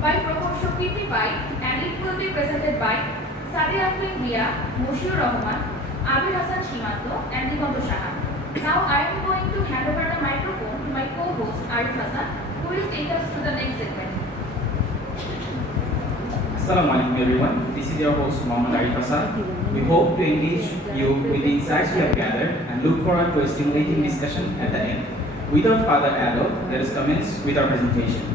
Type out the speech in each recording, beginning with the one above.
by proportion PP by, and it will be presented by Sadia Afrin Ria, Mushur Rahman, Abir Hassan Shimanto, and Digonto Shahan. Now I am going to hand over the microphone to my co-host Arif Hassan, who will take us to the next segment. Assalamu alaikum everyone. This is your host Mohammad Arif Hassan. We hope to engage you with the insights we have gathered and look forward to a stimulating discussion at the end. Without further ado, let us commence with our presentation.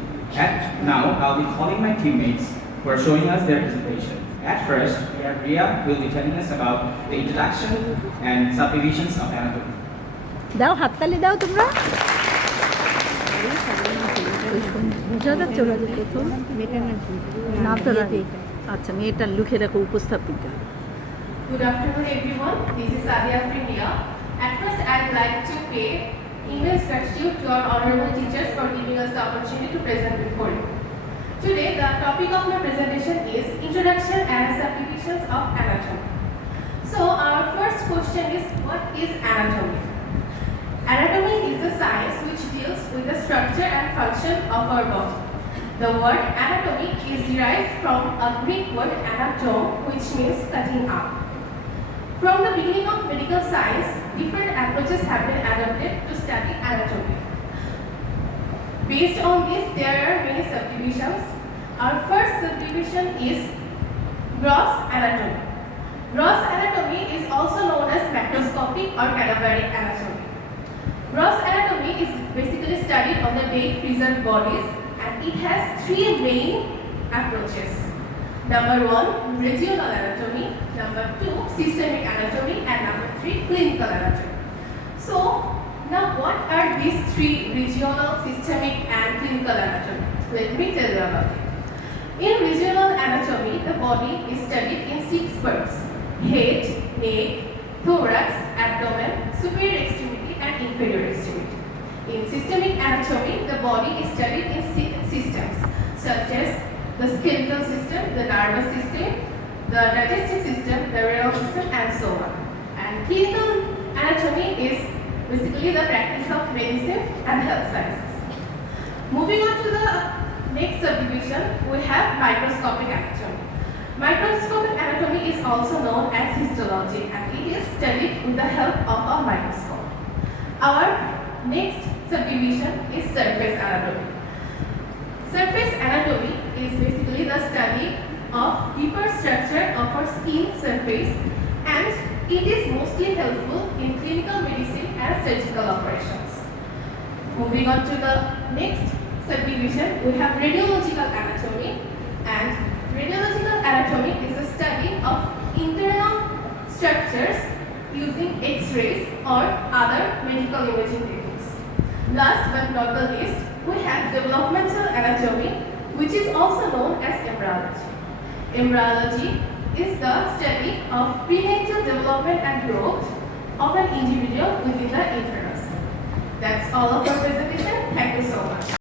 Now I'll be calling my teammates who are showing us their presentation. At first, we have Ria who will be telling us about the introduction and subdivisions of anatomy. দাও হাততালি দাও তোমরা বোঝা যাচ্ছে ওরা যে প্রথম না তো আচ্ছা মেয়েটার লুকে রাখো উপস্থাপিকা Good afternoon everyone, this is Sadia Afrin Ria. At first I'd like to pay immense gratitude to our honorable teachers for giving us the opportunity to present before you. Today the topic of my presentation is Introduction and Subdivisions of Anatomy. So our first question is, what is anatomy? Anatomy is the science which deals with the structure and function of our body. The word anatomy is derived from a Greek word anatom, which means cutting up. From the beginning of medical science, different approaches have been adopted to study anatomy. Based on this, there are many subdivisions. Our first subdivision is gross anatomy. Gross anatomy is also known as macroscopic or cadaveric anatomy. Gross anatomy is basically studied on the dead preserved bodies, and it has three main approaches. Number 1, regional anatomy. Number 2, systemic anatomy. And number 3, clinical anatomy. So, now what are these three, regional, systemic and clinical anatomy? Let me tell you about it. In regional anatomy, the body is studied in 6 parts: head, neck, thorax, abdomen, superior extremity and inferior extremity. In systemic anatomy, the body is studied in systems such as the skeletal system, the nervous system, the digestive system, the renal system, and so on. And clinical anatomy is basically the practice of medicine and health sciences. Moving on to the next subdivision, we have microscopic anatomy. Microscopic anatomy is also known as histology, and it is studied with the help of a microscope. Our next subdivision is surface anatomy. Surface anatomy is basically the study of deeper structure of our skin surface, and it is mostly helpful in clinical medicine and surgical operations. Moving on to the next subdivision, we have radiological anatomy, and radiological anatomy is the study of internal structures using X-rays or other medical imaging techniques. Last but not the least, we have developmental anatomy, which is also known as embryology. Embryology is the study of prenatal development and growth of an individual within the uterus. That's all of our presentation. Thank you so much.